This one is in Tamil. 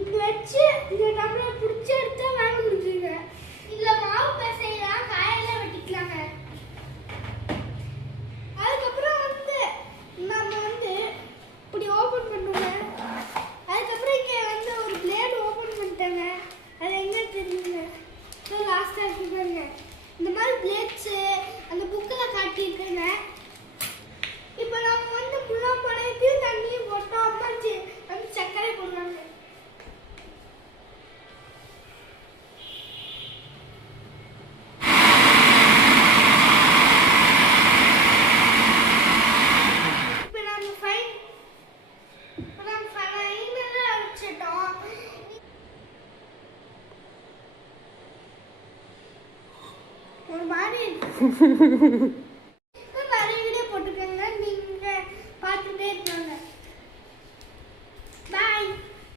இப்படி வச்சு இந்த டம்ளர் பிடிச்சி எடுத்தா வேலை முடிஞ்சுங்க. இல்லை மாவு பிசையலாம், காயெல்லாம் வெட்டிக்கலாங்க. அதுக்கப்புறம் நம்ம இப்படி ஓப்பன் பண்ணுவோங்க. அதுக்கப்புறம் இங்கே ஒரு பிளேடு ஓப்பன் பண்ணிட்டாங்க. அது எங்கே தெரியுங்க? லாஸ்ட்டாக இருக்குங்க. இந்த மாதிரி பிளேட்ஸு அந்த புக்கில் காட்டியிருக்கேங்க. இப்போ நம்ம முள்ளாம்பழத்தையும் தண்ணியும் போட்டோம். அம்மா சர்க்கரை போடுறாங்க. ஒரு மாதிரி